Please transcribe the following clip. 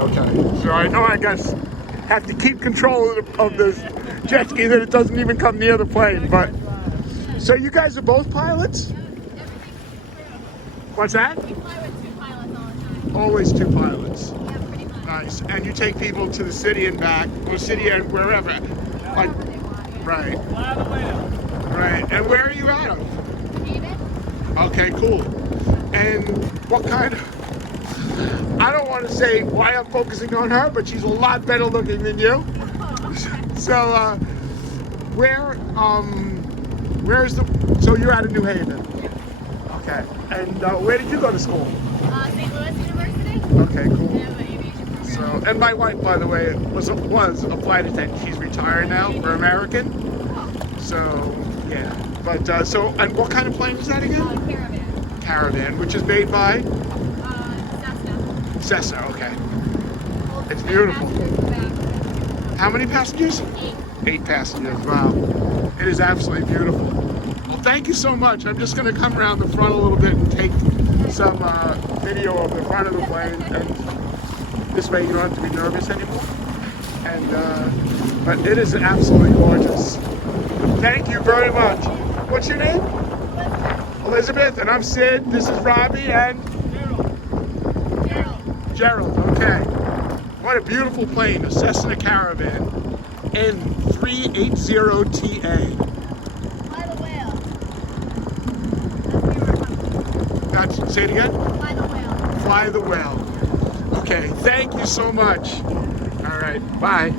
Okay. So I know I guess have to keep control of the jet ski that it doesn't even come near the plane. But so you guys are both pilots? What's that? We fly with 2 pilots all the time. Always 2 pilots. Yeah, pretty much. Nice. And you take people to the city and back, or city and wherever. Like, Wherever they want, yeah. right. Right. And where are you out of? David? Okay, cool. And what kind of, I don't want to say why I'm focusing on her, but she's a lot better looking than you. Oh, okay. So, where's the, so you're out of New Haven? Yeah. Okay. And where did you go to school? St. Louis University. Okay, I cool. have an aviation program. So, and my wife, by the way, was a flight attendant. She's retired now for American. So, yeah. But, so, and what kind of plane is that again? Caravan. Caravan, which is made by? Cessna. Cessna, okay. Holds It's 10 beautiful. passengers back. How many passengers? 8. 8 passengers, wow. It is absolutely beautiful. Well, thank you so much. I'm just going to come around the front a little bit and take some video of the front of the plane, and this way you don't have to be nervous anymore. And but it is absolutely gorgeous. Thank you very much. What's your name? Elizabeth, and I'm Sid. This is Robbie and Gerald. Okay. What a beautiful plane, a Cessna Caravan N380TA. Fly the whale. That's, say it again? Fly the whale. Fly the whale. Okay, thank you so much. All right, bye.